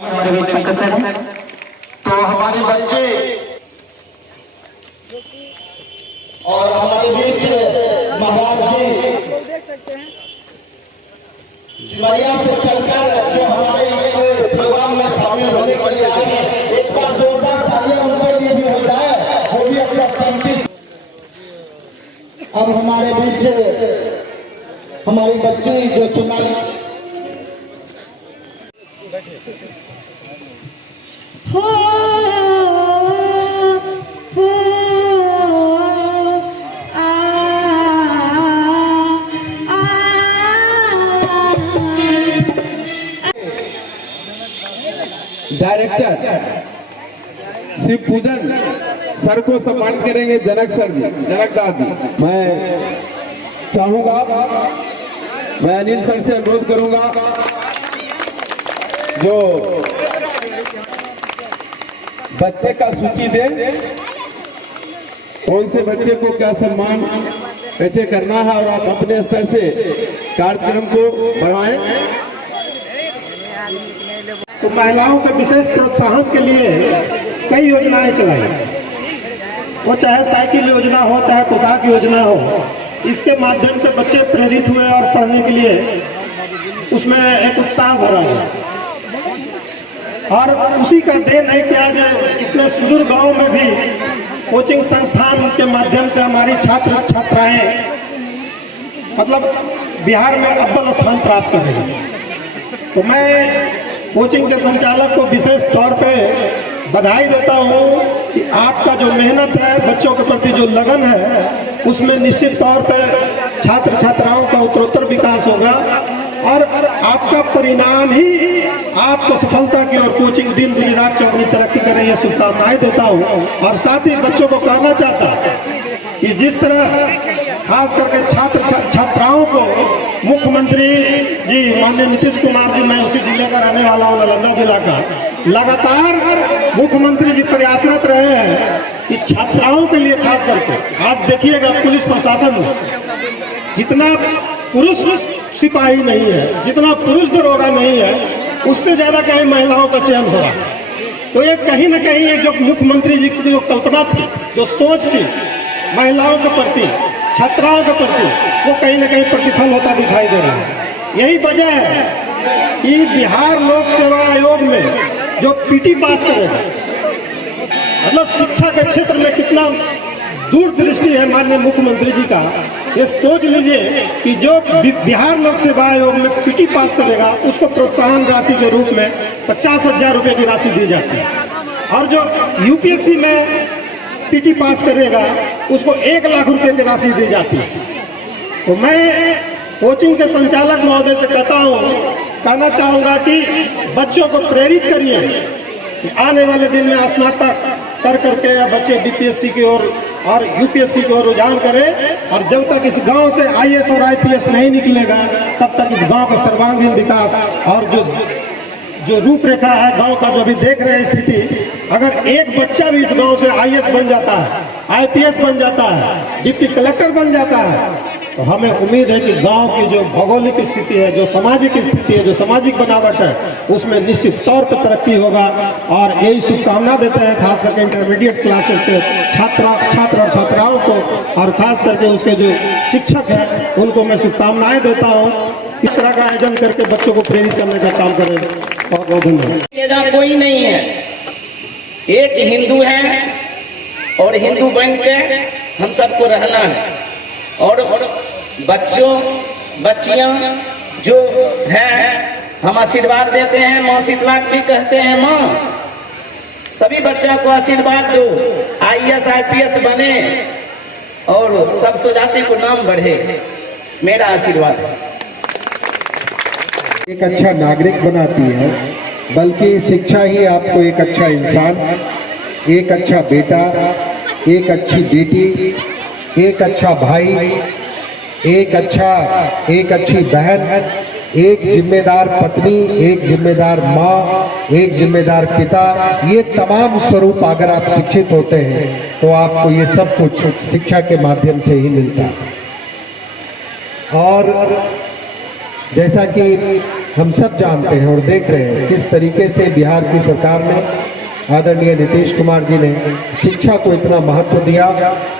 तो हमारे बच्चे और हमारे बीच महाराज जी देख सकते हैं सिमरिया से चलकर जो हमारे ये प्रोग्राम में शामिल होने के लिए आए हैं, एक बार जोरदार तालियां उनके लिए भी हो जाए, वो भी अपना कीमती। अब हमारे बीच हमारी बच्ची जो सुनाई हो आ डायरेक्टर शिव पूजन सर को सम्मान करेंगे। जनक सर जी, जनक दास जी। मैं चाहूंगा, मैं अनिल सर से अनुरोध करूंगा जो बच्चे का सूची दे, कौन से बच्चे को क्या सम्मान कैसे करना है, और आप अपने स्तर से कार्यक्रम को बढ़ाएं। तो महिलाओं के विशेष प्रोत्साहन के लिए कई योजनाएं चलाई, वो चाहे साइकिल योजना हो, चाहे पोशाक योजना हो। इसके माध्यम से बच्चे प्रेरित हुए और पढ़ने के लिए उसमें एक उत्साह भरा है। और उसी का देन है कि आज इतने सुदूर गांव में भी कोचिंग संस्थान के माध्यम से हमारी छात्र छात्राएं मतलब बिहार में अव्वल स्थान प्राप्त कर रही हैं। तो मैं कोचिंग के संचालक को विशेष तौर पे बधाई देता हूँ कि आपका जो मेहनत है, बच्चों के प्रति जो लगन है, उसमें निश्चित तौर पे छात्र छात्राओं का उत्तरोत्तर विकास होगा और आपका परिणाम ही आपको सफलता की और कोचिंग दिन दिन रात चौगनी तरक्की कर रही है। शुभकामनाएं देता हूँ। और साथ ही बच्चों को कहना चाहता कि जिस तरह खास करके छात्र छात्राओं को मुख्यमंत्री जी माननीय नीतीश कुमार जी, मैं उसी जिले का रहने वाला हूँ, नालंदा जिला का, लगातार मुख्यमंत्री जी प्रयासरत रहे हैं कि छात्राओं के लिए खास करके आज देखिएगा पुलिस प्रशासन में जितना पुरुष सिपाही नहीं है, जितना पुरुष दरोगा नहीं है, उससे ज्यादा कहीं महिलाओं का चयन हो रहा है। तो ये कहीं ना कहीं ये जो मुख्यमंत्री जी की जो कल्पना थी, जो सोच थी महिलाओं के प्रति, छात्राओं के प्रति, वो कहीं ना कहीं प्रतिफल होता दिखाई दे रहा है। यही वजह है कि बिहार लोक सेवा आयोग में जो पीटी पास करेगा, मतलब शिक्षा के क्षेत्र में कितना दूरदृष्टि है माननीय मुख्यमंत्री जी का। ये सोच लीजिए कि जो बिहार लोक सेवा आयोग में पीटी पास करेगा उसको प्रोत्साहन राशि के रूप में 50,000 रुपये की राशि दी जाती है, और जो यूपीएससी में पीटी पास करेगा उसको 1 लाख रुपए की राशि दी जाती है। तो मैं कोचिंग के संचालक महोदय से कहना चाहूँगा कि बच्चों को प्रेरित करिए कि आने वाले दिन में स्नातक कर करके या बच्चे बीपीएससी की ओर और यूपीएससी की ओर रुझान करें। और जब तक इस गांव से आईएएस और आईपीएस नहीं निकलेगा तब तक इस गांव का सर्वांगीण विकास और जो रूपरेखा है गांव का, जो भी देख रहे हैं स्थिति, अगर एक बच्चा भी इस गांव से आईएएस बन जाता है, आईपीएस बन जाता है, डिप्टी कलेक्टर बन जाता है, तो हमें उम्मीद है कि गांव की जो भौगोलिक स्थिति है, जो सामाजिक स्थिति है, जो सामाजिक बनावट है, उसमें निश्चित तौर पर तरक्की होगा। और यही शुभकामना देते हैं खास करके इंटरमीडिएट क्लासेस के छात्र और छात्राओं को, और खास करके उसके जो शिक्षक हैं उनको मैं शुभकामनाएं देता हूँ। इस तरह का आयोजन करके बच्चों को प्रेरित करने का काम करें। बहुत बहुत धन्यवाद। कोई नहीं है, एक हिंदू है और हिंदू बन के हम सबको रहना है। और बच्चियां जो हैं हम आशीर्वाद देते हैं, माँ शीतला भी कहते हैं माँ, सभी बच्चों को आशीर्वाद दो, आईएएस आईपीएस बने और सब सुजाति को नाम बढ़े, मेरा आशीर्वाद है। एक अच्छा नागरिक बनाती है, बल्कि शिक्षा ही आपको एक अच्छा इंसान, एक अच्छा बेटा, एक अच्छी बेटी, एक अच्छा भाई, एक अच्छी बहन, एक जिम्मेदार पत्नी, एक जिम्मेदार माँ, एक जिम्मेदार पिता, ये तमाम स्वरूप अगर आप शिक्षित होते हैं तो आपको ये सब कुछ शिक्षा के माध्यम से ही मिलता है। और जैसा कि हम सब जानते हैं और देख रहे हैं किस तरीके से बिहार की सरकार ने, आदरणीय नीतीश कुमार जी ने शिक्षा को इतना महत्व दिया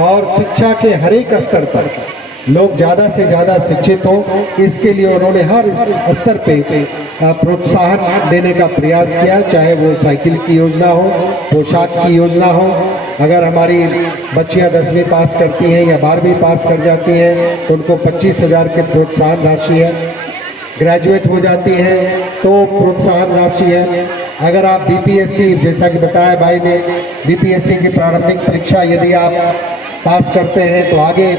और शिक्षा के हर एक स्तर पर लोग ज़्यादा से ज़्यादा शिक्षित हों, इसके लिए उन्होंने हर स्तर पे प्रोत्साहन देने का प्रयास किया, चाहे वो साइकिल की योजना हो, पोशाक की योजना हो। अगर हमारी बच्चियां 10वीं पास करती हैं या 12वीं पास कर जाती हैं तो उनको 25,000 के प्रोत्साहन राशि है। ग्रेजुएट हो जाती हैं तो प्रोत्साहन राशि है। अगर आप बीपीएससी, जैसा कि बताया भाई ने, बीपीएससी की प्रारंभिक परीक्षा यदि आप पास करते हैं तो आगे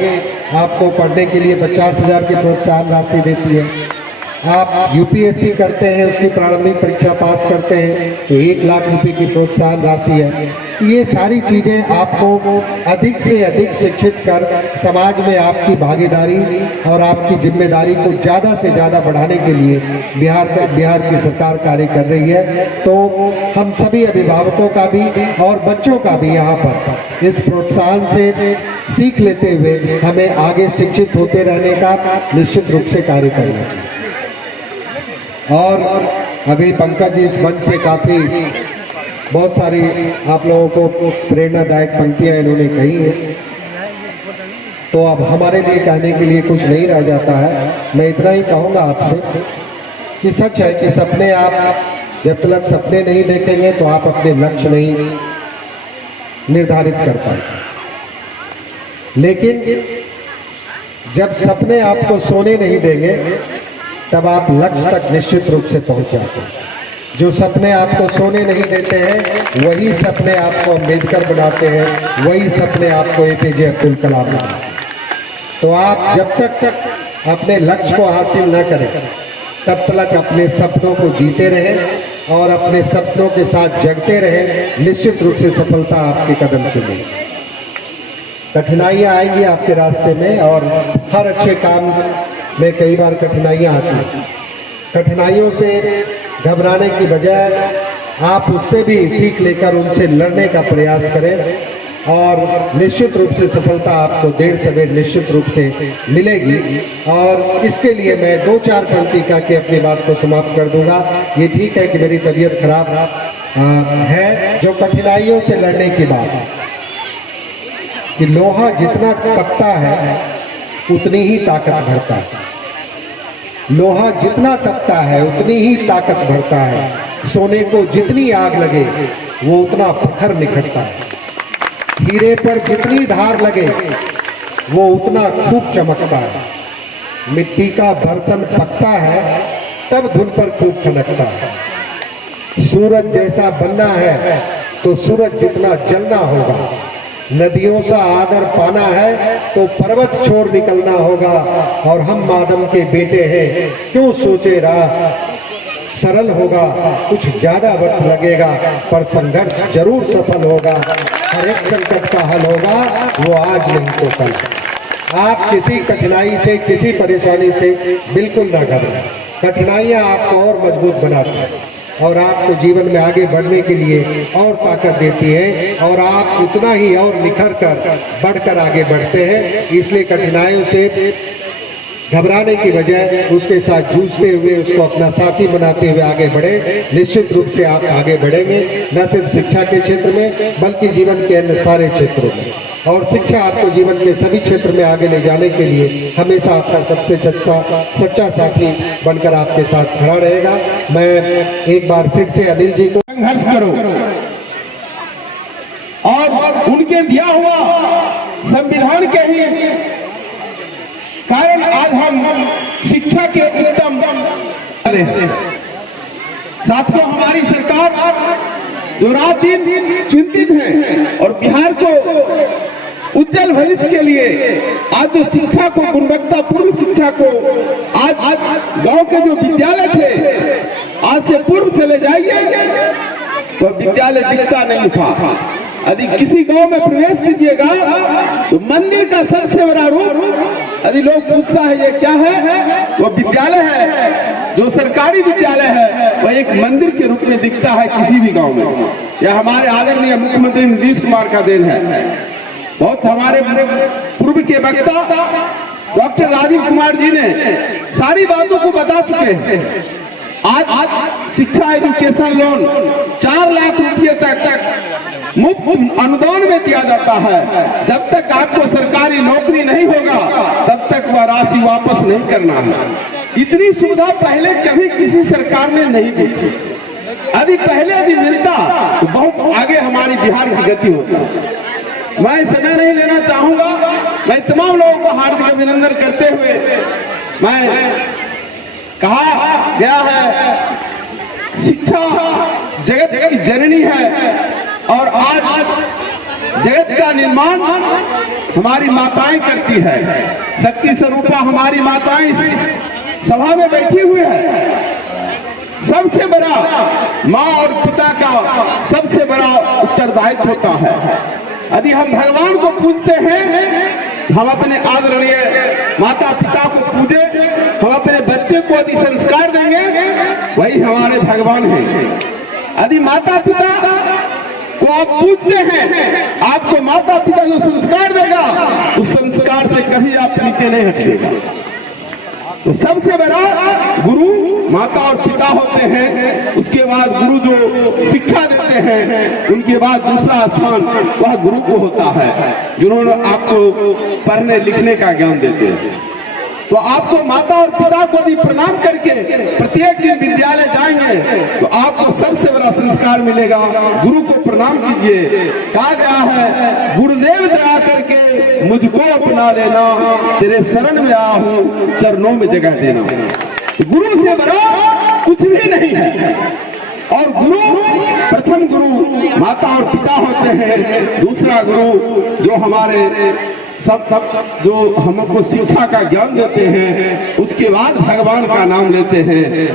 आपको पढ़ने के लिए 50,000 की प्रोत्साहन राशि देती है। आप यूपीएससी करते हैं, उसकी प्रारंभिक परीक्षा पास करते हैं तो 1 लाख रुपए की प्रोत्साहन राशि है। ये सारी चीज़ें आपको अधिक से अधिक शिक्षित कर समाज में आपकी भागीदारी और आपकी जिम्मेदारी को ज़्यादा से ज़्यादा बढ़ाने के लिए बिहार की सरकार कार्य कर रही है। तो हम सभी अभिभावकों का भी और बच्चों का भी यहाँ पर इस प्रोत्साहन से सीख लेते हुए हमें आगे शिक्षित होते रहने का निश्चित रूप से कार्य करना चाहिए। और अभी पंकज जी इस मंच से काफ़ी बहुत सारी आप लोगों को प्रेरणादायक पंक्तियाँ इन्होंने कही हैं, तो अब हमारे लिए कहने के लिए कुछ नहीं रह जाता है। मैं इतना ही कहूँगा आपसे कि सच है कि सपने आप जब तक सपने नहीं देखेंगे तो आप अपने लक्ष्य नहीं निर्धारित कर पाएंगे, लेकिन जब सपने आपको सोने नहीं देंगे तब आप लक्ष्य तक निश्चित रूप से पहुंच जाते हैं। जो सपने आपको सोने नहीं देते हैं वही सपने आपको अम्बेडकर बनाते हैं, वही सपने आपको एपीजे अब्दुल कलाम बनाते हैं। तो आप जब तक अपने लक्ष्य को हासिल न करें तब तक अपने सपनों को जीते रहें और अपने सपनों के साथ जगते रहें। निश्चित रूप से सफलता आपके कदम से मिलेगी। कठिनाइयाँ आएंगी आपके रास्ते में और हर अच्छे काम में कई बार कठिनाइयाँ आती हैं। कठिनाइयों से घबराने की बजाय आप उससे भी सीख लेकर उनसे लड़ने का प्रयास करें और निश्चित रूप से सफलता आपको देर सवेर निश्चित रूप से मिलेगी। और इसके लिए मैं 2-4 पंक्ति का के अपनी बात को समाप्त कर दूंगा। ये ठीक है कि मेरी तबीयत खराब है, जो कठिनाइयों से लड़ने की बात है कि लोहा जितना तपता है उतनी ही ताकत भरता है। लोहा जितना तपता है उतनी ही ताकत भरता है। सोने को जितनी आग लगे वो उतना पत्थर निखरता है। हीरे पर जितनी धार लगे वो उतना खूब चमकता है। मिट्टी का बर्तन पकता है तब धुन पर खूब खनकता है। सूरज जैसा बनना है तो सूरज जितना जलना होगा। नदियों सा आदर पाना है तो पर्वत छोड़ निकलना होगा। और हम आदम के बेटे हैं, क्यों सोचे राह सरल होगा। कुछ ज्यादा वक्त लगेगा पर संघर्ष जरूर सफल होगा। हर एक संकट का हल होगा, वो आज नहीं तो कल। आप किसी कठिनाई से, किसी परेशानी से बिल्कुल ना घबराएं। कठिनाइयाँ आपको और मजबूत बनाती हैं और आपको जीवन में आगे बढ़ने के लिए और ताकत देती है और आप उतना ही और निखर कर बढ़कर आगे बढ़ते हैं। इसलिए कठिनाइयों से घबराने की बजाय उसके साथ जूझते हुए उसको अपना साथी बनाते हुए आगे बढ़े। निश्चित रूप से आप आगे बढ़ेंगे, न सिर्फ शिक्षा के क्षेत्र में बल्कि जीवन के अन्य सारे क्षेत्रों में। और शिक्षा आपको जीवन के सभी क्षेत्र में आगे ले जाने के लिए हमेशा आपका सबसे सच्चा साथी बनकर आपके साथ खड़ा रहेगा। मैं एक बार फिर से अनिल जी को संघर्ष करो और उनके दिया हुआ संविधान के ही कारण आज हम शिक्षा के उत्तम साथियों, हमारी सरकार जो रात दिन चिंतित है और बिहार को उज्जवल भविष्य के लिए आज जो शिक्षा को, गुणवत्तापूर्ण शिक्षा को आज गांव के जो विद्यालय थे आज से पूर्व चले जाइए तो विद्यालय दिखता नहीं था। यदि किसी गांव में प्रवेश कीजिएगा तो मंदिर का सबसे बड़ा रूप यदि लोग पूछता है ये क्या है, वो विद्यालय है। जो सरकारी विद्यालय है वह एक मंदिर के रूप में दिखता है किसी भी गांव में। यह हमारे आदरणीय मुख्यमंत्री नीतीश कुमार का देन है। बहुत हमारे पूर्व के वक्ता डॉक्टर राजीव कुमार जी ने सारी बातों को बता चुके हैं। आज शिक्षा एजुकेशन लोन 4 लाख रुपए तक मुफ्त अनुदान में दिया जाता है। जब तक आपको सरकारी नौकरी नहीं होगा तब तक वह राशि वापस नहीं करना है। इतनी सुविधा पहले कभी किसी सरकार ने नहीं दी थी। यदि पहले मिलता तो बहुत आगे हमारी बिहार की गति होता। मैं समय नहीं लेना चाहूंगा। मैं तमाम लोगों को हार्दिक अभिनंदन करते हुए मैं कहा गया है शिक्षा जगत की जननी है और आज जगत का निर्माण हमारी माताएं करती है। शक्ति स्वरूपा हमारी माताएं सभा में बैठी हुई है। सबसे बड़ा माँ और पिता का सबसे बड़ा उत्तरदायित्व होता है। यदि हम भगवान को पूजते हैं, हम अपने आदरणीय माता पिता को पूजे, हम अपने बच्चे को यदि संस्कार देंगे वही हमारे भगवान हैं। यदि माता पिता को आप पूजते हैं, आपको माता पिता जो संस्कार देगा उस संस्कार से कभी आप नीचे नहीं हटेगा। तो सबसे बड़ा गुरु माता और पिता होते हैं। उसके बाद गुरु जो शिक्षा देते हैं, उनके बाद दूसरा स्थान वह गुरु को होता है जिन्होंने आपको पढ़ने लिखने का ज्ञान देते हैं। तो आपको माता और पिता को भी प्रणाम करके प्रत्येक दिन विद्यालय जाएंगे तो आपको सबसे बड़ा संस्कार मिलेगा। गुरु को प्रणाम कीजिए। कहा गया है गुरुदेव दया करके मुझको अपना लेना, तेरे शरण में आ हूं चरणों में जगह देना। गुरु से बड़ा कुछ भी नहीं है। और गुरु प्रथम गुरु माता और पिता होते हैं। दूसरा गुरु जो हमारे सब जो हमको शिक्षा का ज्ञान देते हैं, उसके बाद भगवान का नाम लेते हैं।